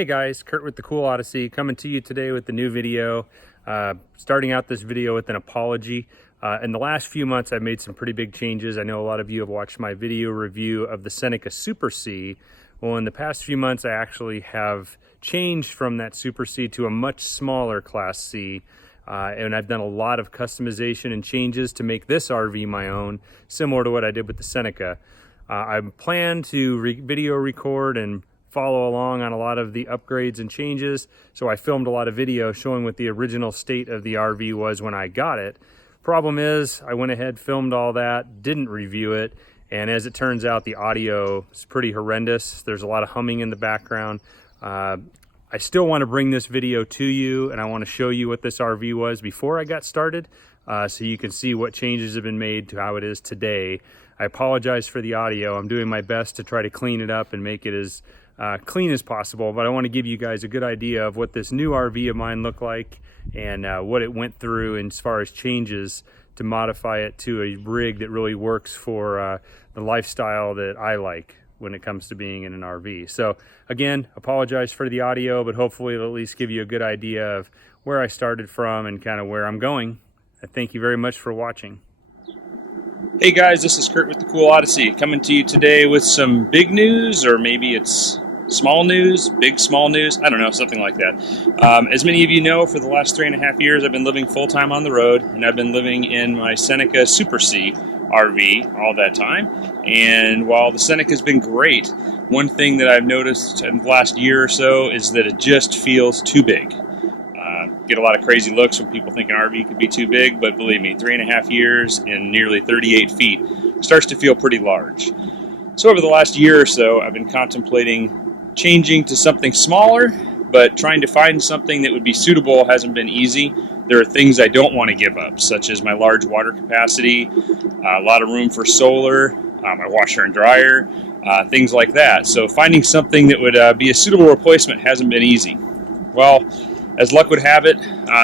Hey guys, Kurt with the Kuhl Odyssey coming to you today with the new video. Starting out this video with an apology. In the last few months I've made some pretty big changes. I know a lot of you have watched my video review of the Seneca Super C. Well, in the past few months I actually have changed from that Super C to a much smaller Class C. And I've done a lot of customization and changes to make this RV my own, similar to what I did with the Seneca. I plan to video record and follow along on a lot of the upgrades and changes. So I filmed a lot of video showing what the original state of the RV was when I got it. Problem is, I went ahead, filmed all that, didn't review it, and as it turns out, the audio is pretty horrendous. There's a lot of humming in the background. I still want to bring this video to you, and I want to show you what this RV was before I got started, so you can see what changes have been made to how it is today. I apologize for the audio. I'm doing my best to try to clean it up and make it as clean as possible, but I want to give you guys a good idea of what this new RV of mine looked like and what it went through as far as changes to modify it to a rig that really works for the lifestyle that I like when it comes to being in an RV. So again, apologize for the audio, but hopefully it'll at least give you a good idea of where I started from and kind of where I'm going. Thank you very much for watching. Hey guys, this is Kurt with the Kuhl Odyssey, coming to you today with some big news, or maybe it's small news, big small news, I don't know, something like that. As many of you know, for the last 3.5 years I've been living full-time on the road, and I've been living in my Seneca Super C RV all that time. And while the Seneca's been great, one thing that I've noticed in the last year or so is that it just feels too big. Get a lot of crazy looks when people think an RV could be too big, but believe me, 3.5 years and nearly 38 feet starts to feel pretty large. So over the last year or so, I've been contemplating changing to something smaller, but trying to find something that would be suitable hasn't been easy. There are things I don't want to give up, such as my large water capacity, a lot of room for solar, my washer and dryer, things like that. So finding something that would be a suitable replacement hasn't been easy. Well, as luck would have it,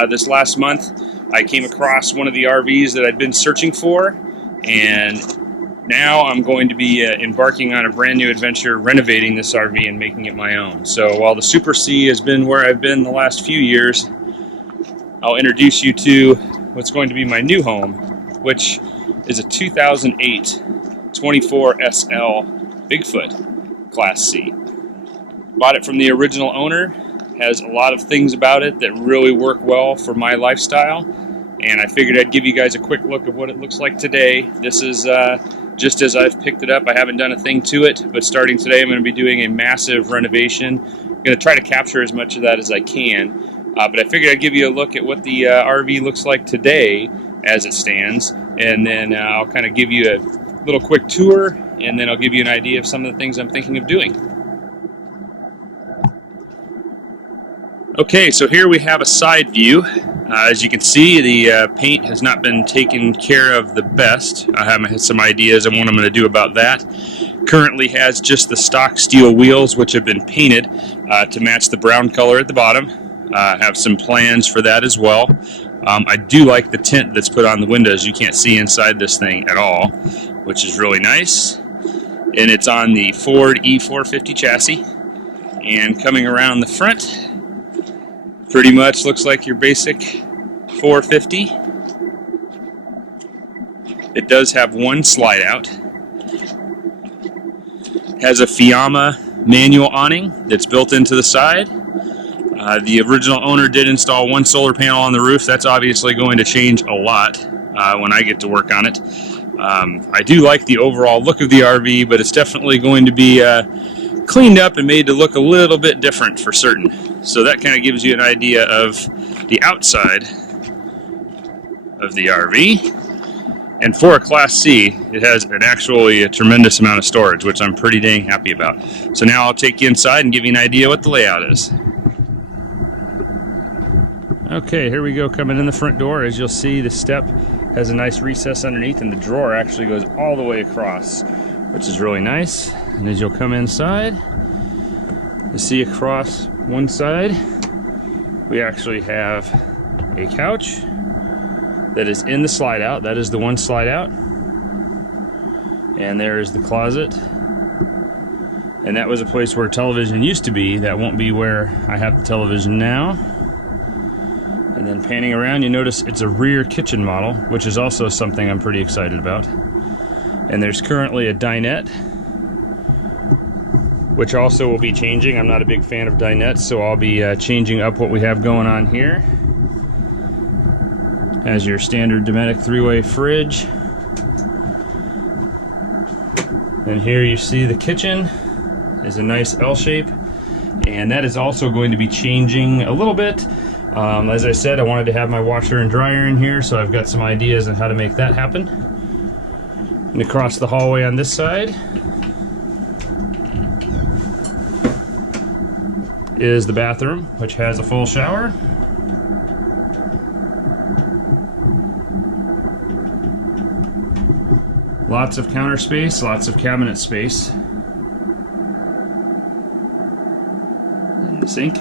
this last month I came across one of the RVs that I'd been searching for, and now I'm going to be embarking on a brand new adventure, renovating this RV and making it my own. So while the Super C has been where I've been the last few years, I'll introduce you to what's going to be my new home, which is a 2008 24 SL Bigfoot Class C. Bought it from the original owner. Has a lot of things about it that really work well for my lifestyle, and I figured I'd give you guys a quick look of what it looks like today. This is just as I've picked it up. I haven't done a thing to it, but starting today I'm going to be doing a massive renovation. I'm going to try to capture as much of that as I can, but I figured I'd give you a look at what the RV looks like today as it stands, and then I'll kind of give you a little quick tour, and then I'll give you an idea of some of the things I'm thinking of doing. Okay, so here we have a side view. As you can see, the paint has not been taken care of the best. I have some ideas on what I'm going to do about that. Currently has just the stock steel wheels, which have been painted to match the brown color at the bottom. I have some plans for that as well. I do like the tint that's put on the windows. You can't see inside this thing at all, which is really nice. And it's on the Ford E450 chassis. And coming around the front, pretty much looks like your basic 450. It does have one slide out. Has a Fiamma manual awning that's built into the side. The original owner did install one solar panel on the roof. That's obviously going to change a lot when I get to work on it. I do like the overall look of the RV, but it's definitely going to be cleaned up and made to look a little bit different for certain. So that kind of gives you an idea of the outside of the RV. And for a Class C, it has actually a tremendous amount of storage, which I'm pretty dang happy about. So now I'll take you inside and give you an idea what the layout is. Okay, here we go, coming in the front door. As you'll see, the step has a nice recess underneath, and the drawer actually goes all the way across, which is really nice. And as you'll come inside, you see across one side, we actually have a couch that is in the slide out. That is the one slide out. And there is the closet. And that was a place where television used to be. That won't be where I have the television now. And then panning around, you notice it's a rear kitchen model, which is also something I'm pretty excited about. And there's currently a dinette, which also will be changing. I'm not a big fan of dinettes, so I'll be changing up what we have going on here. As your standard Dometic 3-way fridge. And here you see the kitchen is a nice L shape, and that is also going to be changing a little bit. As I said, I wanted to have my washer and dryer in here, so I've got some ideas on how to make that happen. And across the hallway on this side is the bathroom, which has a full shower. Lots of counter space, lots of cabinet space. And the sink.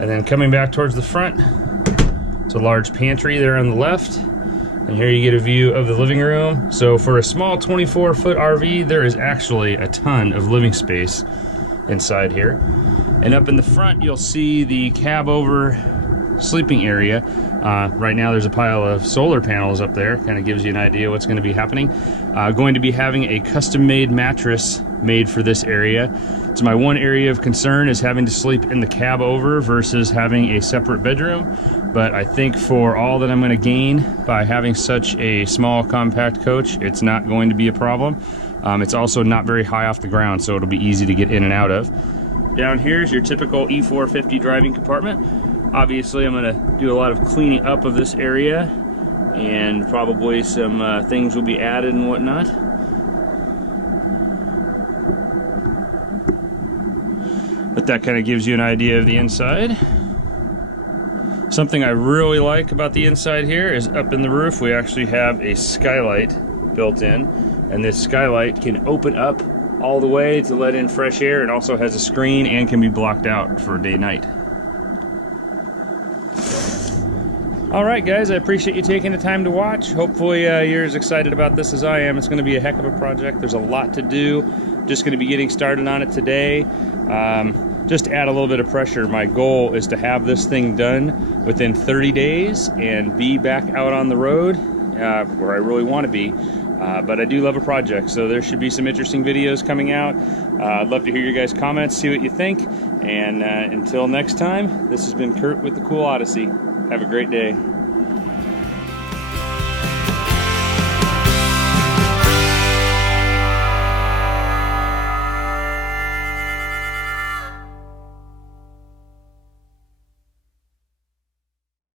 And then coming back towards the front, it's a large pantry there on the left. And here you get a view of the living room. So for a small 24-foot RV, there is actually a ton of living space inside here. And up in the front, you'll see the cab over sleeping area. Right now there's a pile of solar panels up there. Kind of gives you an idea what's going to be happening. Going to be having a custom-made mattress made for this area. So my one area of concern is having to sleep in the cab over versus having a separate bedroom. But I think for all that I'm going to gain by having such a small compact coach, it's not going to be a problem. It's also not very high off the ground, so it'll be easy to get in and out of. Down here is your typical E450 driving compartment. Obviously, I'm going to do a lot of cleaning up of this area, and probably some things will be added and whatnot. But that kind of gives you an idea of the inside. Something I really like about the inside here is up in the roof we actually have a skylight built in, and this skylight can open up all the way to let in fresh air. It also has a screen and can be blocked out for day-night. Alright guys, I appreciate you taking the time to watch. Hopefully you're as excited about this as I am. It's going to be a heck of a project. There's a lot to do. Just going to be getting started on it today. Just to add a little bit of pressure, my goal is to have this thing done within 30 days and be back out on the road where I really want to be. But I do love a project, so there should be some interesting videos coming out. I'd love to hear your guys' comments, see what you think. And until next time, this has been Kurt with the Kuhl Odyssey. Have a great day.